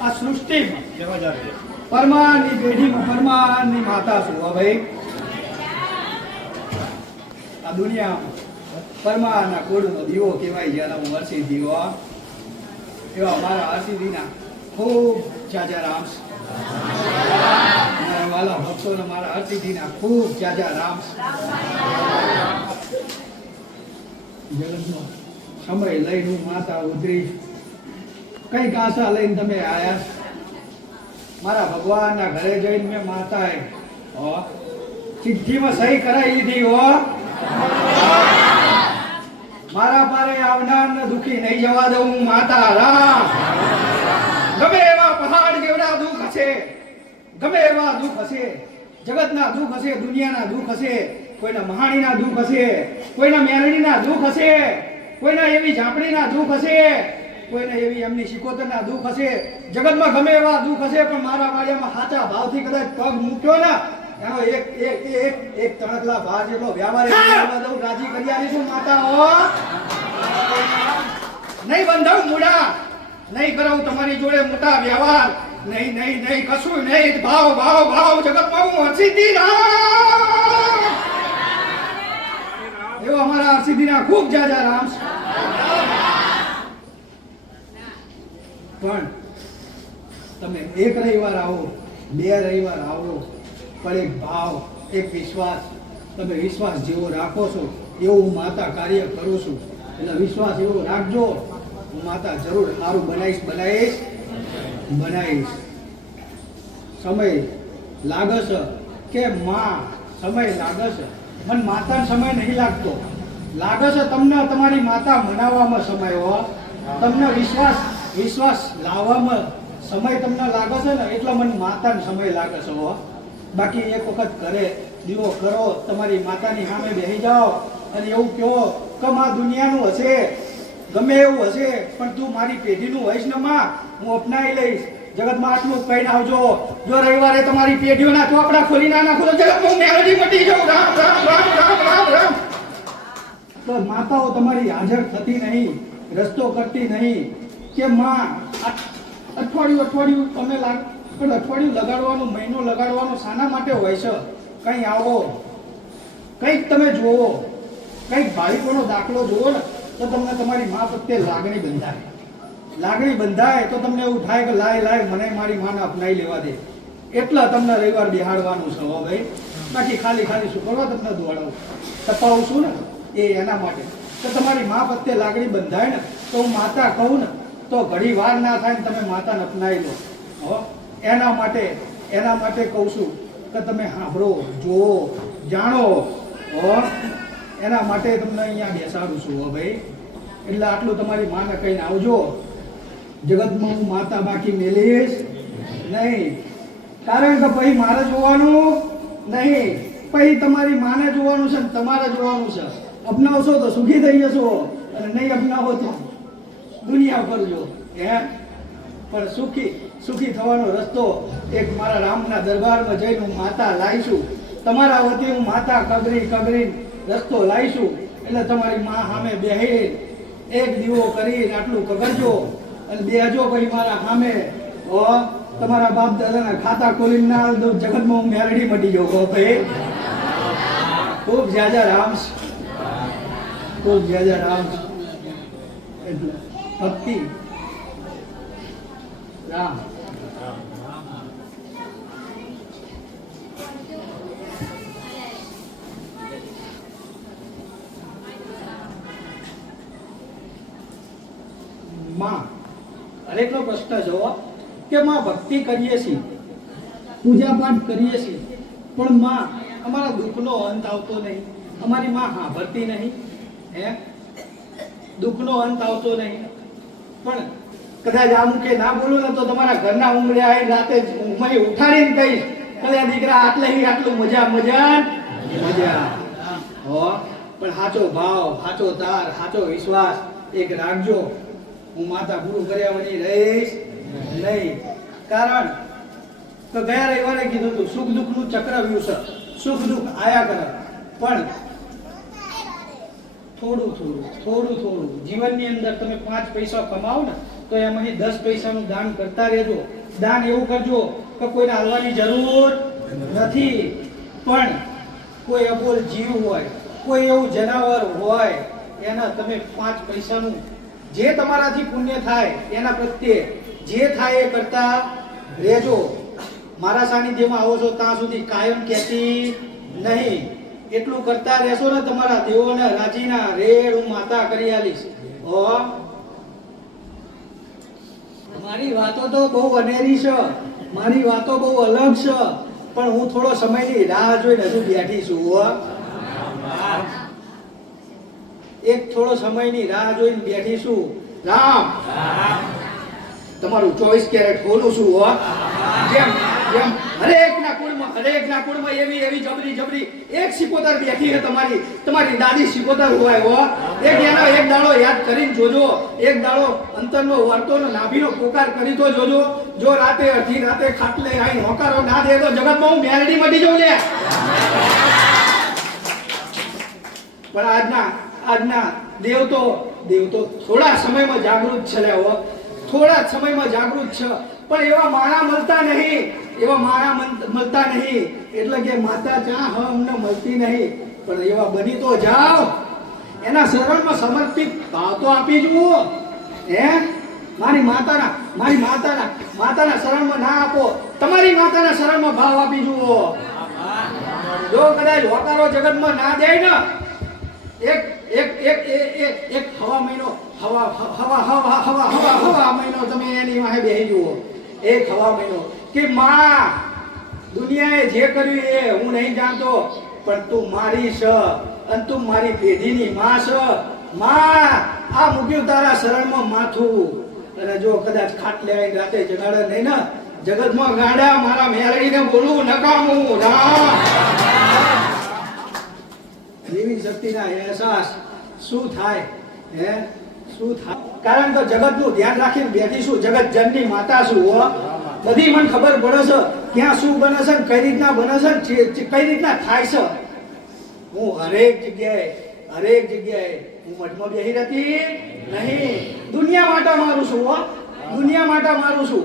આ સૃષ્ટિમાં પરમાની પેઢીમાં પરમાની માતા છું હો ભાઈ. આ દુનિયામાં પરમાના કોડનો દીવો કહેવાય જ્યારે હું હર્ષિ દીવો. એવા મારા હર્ષિદીના ખૂબ ચાચા રામ. મારા વાલા ભક્તોને મારા હર્ષિદીના ખૂબ જાજા રામ સમય લઈને હું માતા ઉતરી કંઈક આશા લઈને તમે આયા. મારા ભગવાનના ઘરે જઈને મેં માતા હો, ચિઠ્ઠીમાં સહી કરાવી દીધી, હો મારા પારે આવનાર ને દુખી નહીં જવા દઉં માતા રામ ગમે એવા પહાડ જેવડા દુઃખ હશે, ગમે એવા દુઃખ હશે, જગતના દુઃખ હશે, દુનિયાના દુઃખ હશે, કોઈના મહાણીના દુઃખ હશે, કોઈના મેરણીના દુઃખ હશે, કોઈના એવી ઝાંપડીના દુઃખ હશે કોઈને એવી એમની શિકોતરના દુઃખ હશે? જગતમાં ગમે એવા દુઃખ હશે પણ મારા વાડિયામાં સાચા ભાવથી કદાચ પગ મૂક્યો ને એનો એક એક એક એક તણકલા ભાવ જેટલો વ્યવહાર રાજી કરી આવીશું માતા હો નહીં બંધાવ મૂડા નહીં કરાવું તમારી જોડે મોટા વ્યવહાર. નહીં નહીં નહીં કશું નહીં. ભાવ ભાવ ભાવ જગતમાં હું હરસિદ્ધિ એવો અમારા હરસિદ્ધિના ખૂબ જાજા રામ પણ તમે એક રવિવાર આવો, બે રવિવાર આવો, પણ એક ભાવ એક વિશ્વાસ તમે વિશ્વાસ જેવો રાખો છો, એવું હું માતા કાર્ય કરું છું. એટલે વિશ્વાસ એવો રાખજો, હું માતા જરૂર સારું બનાવીશ બનાવીશ બનાવીશ. સમય લાગે છે કે માં, સમય લાગે છે? મને માતાનો સમય નહીં લાગતો. લાગે છે તમને તમારી માતા મનાવવામાં સમય હો તમને વિશ્વાસ વિશ્વાસ લાવવામાં સમય તમને લાગે છે ને, એટલે મને માતાનો સમય લાગે છે હો. બાકી એક વખત ઘરે દીવો કરો, તમારી માતાની સામે બેસી જાઓ અને એવું કહો કે આ દુનિયાનું હશે, ગમે એવું હશે, પણ તું મારી પેઢીનું હોઈશ ને માં, હું અપનાવી લઈશ. જગતમાં આટલું જ કહીને આવજો. જો રવિવારે તમારી પેઢીઓના ચોપડા ખોલી ના નાખો તો જગતમાં હું મટી જાઉં. રામ રામ રામ રામ રામ રામ. તો માતાઓ તમારી હાજર થતી નહીં, રસ્તો કરતી નહીં. કે માં અઠવાડિયું અઠવાડિયું તમે લાગ, પણ અઠવાડિયું લગાડવાનો, મહિનો લગાડવાનો શાના માટે હોય છે? કંઈ આવો. કંઈક તમે જુઓ. કંઈક ભાવિકોનો દાખલો જુઓ ને, તો તમને તમારી મા પ્રત્યે લાગણી બંધાય. લાગણી બંધાય તો તમને એવું થાય કે લાય લાય, મને મારી માને અપનાવી લેવા દે. એટલે તમને રવિવાર બિહાડવાનું છે, હો ભાઈ. બાકી ખાલી ખાલી શું કરવા તમને દોડાવું? તપાવું છું ને? એ એના માટે. તો તમારી મા પ્રત્યે લાગણી બંધાય ને, તો હું માતા કહું ને તો ઘણી વાર ના થાય ને તમે માતાને અપનાવી લો. હો? એના માટે એના માટે કહું છું કે તમે સાંભળો, જુઓ, જાણો. હો? એના માટે તમને અહીંયા બેસાડું છું, હો ભાઈ. એટલે આટલું તમારી માને કહીને આવજો. જગતમાં હું માતા બાકી મેલીશ નહીં. કારણ કે પછી મારે જોવાનું નહીં. પછી તમારી માને જોવાનું છે ને તમારે જોવાનું છે. અપનાવશો તો સુખી થઈ જશો. અને નહીં અપનાવો તો દુનિયા કરજો હે? પણ સુખી સુખી થવાનો રસ્તો એક મારા રામના દરબારમાં જઈને હું માતા લાવીશું. તમારા વતી હું માતા કગરી કગરી રસ્તો લાવીશું. એટલે તમારી મા સામે બેહી એક દીવો કરીને આટલું કગરજો અને બેહજો પછી મારા સામે તમારા બાપ દાદાના ખાતા ખોલીને ના દઉં, જગતમાં હું મેરડી મટી જાઉં ભાઈ. ખૂબ જ્યાજા રામ ખૂબ જ્યાજા રામ. એટલે ભક્તિ. રામ. માં, હરેકનો પ્રશ્ન જવો કે માં, ભક્તિ કરીએ છીએ. પૂજા પાઠ કરીએ છીએ. પણ માં, અમારા દુઃખનો અંત આવતો નહીં. અમારી માં સાંભળતી નહીં. હે? દુઃખનો અંત આવતો નહીં. પણ કદાચ આમ કે ના બોલો ને તો તમારા ઘરના ઉમરે આવી રાતે ઊંઘમાં ઉઠાડીને કહીશ કદાચ દીકરા, આટલે આટલું મજા મજા. મજા. હો, પણ સાચો ભાવ સાચો તાર સાચો વિશ્વાસ, એક રાખજો હું માતા ગુરુ કર્યા વળી રહીશ નહીં. કારણ તો ગયા રવિવારે કીધું હતું, સુખ દુઃખનું ચક્રવ્યૂહ છે સુખ દુઃખ આયા કરે. પણ થોડું થોડું થોડું થોડું. જીવનની અંદર તમે પાંચ પૈસા કમાવો ને, તો એમાંથી દસ પૈસાનું દાન કરતા રહેજો. દાન એવું કરજો કે કોઈને હાલવાની જરૂર નથી. પણ કોઈ અબોલ જીવ હોય, કોઈ એવું જનાવર હોય, એના તમે પાંચ પૈસાનું જે તમારાથી પુણ્ય થાય, એના પ્રત્યે જે થાય એ કરતા રહેજો. મારા સાનિધ્યમાં આવો છો, ત્યાં સુધી કાયમ કહેતી નહીં. એટલું કરતા રહેશો ને તમારા દેવોને રાજીના રેડ હું માતા કરી આલીશ. ઓ મારી વાતો તો બહુ અનેરી છે. મારી વાતો બહુ અલગ છે. પણ હું થોડો સમયની રાહ જોઈને હજુ બેઠી છું, હો. એક થોડો સમયની રાહ જોઈને બેઠી છું. રામ. તમારું ચોવીસ કેરેટ ખોલું છું, હો. જેમ જેમ. હરેક ના કુળમાં, હરેક ના કુળમાં એવી એવી જબરી જબરી. એક સિકોતર બેઠી છે તમારી. તમારી દાદી સિકોતર હોય, હો. એક એનો એક દાડો યાદ કરીને જોજો. એક દાડો અંતરનો વર્તોનો નાભીનો પોકાર કરી તો જોજો. જો રાતે અડધી રાતે ખાટલે આઈ હોકારો ના દે તો જગતમાં હું મેરડી મટી જઉં લે. પણ આજના આજના દેવ તો થોડા સમયમાં જાગૃત છે લે હો. થોડા સમયમાં જાગૃત છે. પણ એવા માણા મળતા નહીં. એવા માણા મળતા નહીં. એટલે કે માતા ચા હ અમને મળતી નહીં. પણ એવા બની તો જાઓ. એના શરણમાં સમર્પિત ભાવ તો આપી જુઓ. હે? મારી માતાના મારી માતાના માતાના શરણમાં ના આપો. તમારી માતાના શરણમાં ભાવ આપી જુઓ. જો કદાચ હોકારો જગતમાં ના જાય ને, એક એક એક એક એક હવા મહિનો, હવા હવા હવા હવા હવા હવા મહિનો તમે એની વાહે બેહી જુઓ. એક થવા મહિનો કે માં, દુનિયાએ જે કર્યું એ હું નહીં જાણતો, પણ તું મારી છ અને તું મારી પેઢીની માં છ. માં, આ મૂક્યું તારા શરણમાં માથું. અને જો કદાચ ખાટ લેવાય રાતે જગાડે નહીં ને, જગતમાં ગાડા મારા મેળવીને બોલું, નકામું જીવી શક્તિના અહેસાસ શું થાય, હે? શું થાય કારણ કે જગતનું ધ્યાન રાખીને બેઠી છું જગત જનની માતા છું હો? બધી મને ખબર પડે છે ક્યાં શું બને છે કઈ રીતના બને છે કઈ રીતના થાય છે. હું હરેક જગ્યાએ હરેક જગ્યાએ હું મઠમાં બેહી રહેતી નહીં. દુનિયા માટે મારું છું હો? દુનિયા માટે મારું છું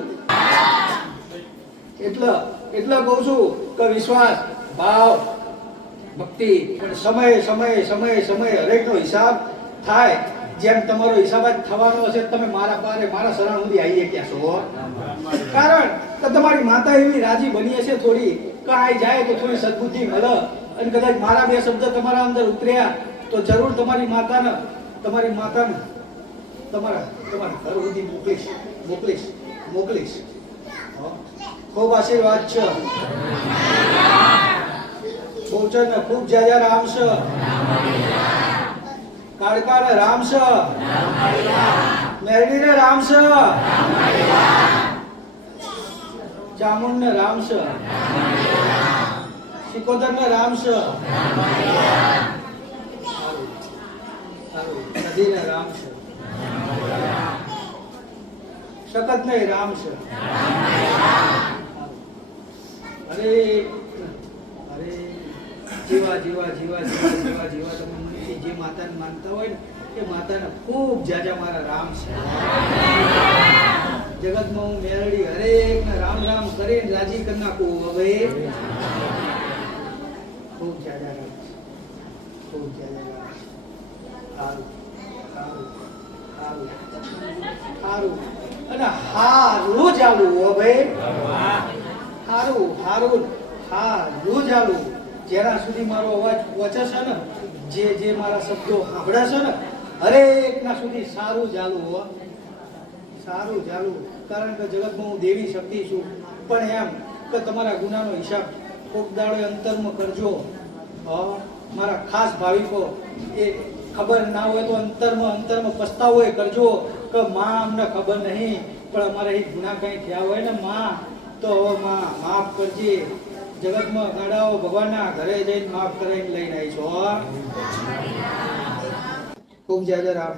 એટલે એટલે કહું છું કે વિશ્વાસ, ભાવ, ભક્તિ, પણ સમય સમય સમય સમય હરેકનો હિસાબ થાય. જેમ તમારો હિસાબ જ થવાનો હશે, તમે મારા પારે મારા શરણ સુધી આવીએ ક્યાં છો. કારણ કે તમારી માતા એવી રાજી બની હશે થોડી, કે આઈ જાય તો થોડી સદબુદ્ધિ મળે. અને કદાચ મારા બે શબ્દ તમારા અંદર ઉતર્યા, તો જરૂર તમારી માતાને તમારી માતાને તમારા તમારા ઘર સુધી મોકલીશ મોકલીશ મોકલીશ. ખૂબ આશીર્વાદ છે. બહુચર ખૂબ જાજા રામ છે. કાળકા ને રામ છે મેરડી ને રામ છે ચામુંડ ને રામ છે સિકોદર ને રામ નદી ને રામ છે શકત ને રામ છે અરે અરે જીવા જીવા જીવા જીવા જીવા જીવા તમે મનથી જે માતાને માનતા હોય ને એ માતાને ખૂબ જાજા મારા રામ છે. જગતમાં હું મેરડી હરેક ને રામ રામ કરીને રાજી કરી નાખું હવે. ખૂબ જાજા રામ ખૂબ જાજા રામ. સારું સારું સારું સારું. અને હારું જ આવું હવે ભાઈ. હારું હારું હારું જ આવું જેના સુધી મારો અવાજ પહોંચશે ને, જે જે મારા શબ્દો સાંભળે છે ને, હરેકના સુધી સારું ચાલુ હો. સારું ચાલુ. કારણ કે જગતમાં હું દેવી શક્તિ છું. પણ એમ કે તમારા ગુનાનો હિસાબ કોક દાડો અંતરમાં કરજો. મારા ખાસ ભાવિકો, એ ખબર ના હોય તો અંતરમાં અંતરમાં પસ્તાવો એ કરજો કે માં અમને ખબર નહીં. પણ અમારે એ ગુના કંઈ થયા હોય ને માં, તો હવે માં, માફ કરજે. જગતમાં ગાડાઓ ભગવાનના ઘરે જઈને માફ કરીને લઈને આવી છો ખૂબ જય રામ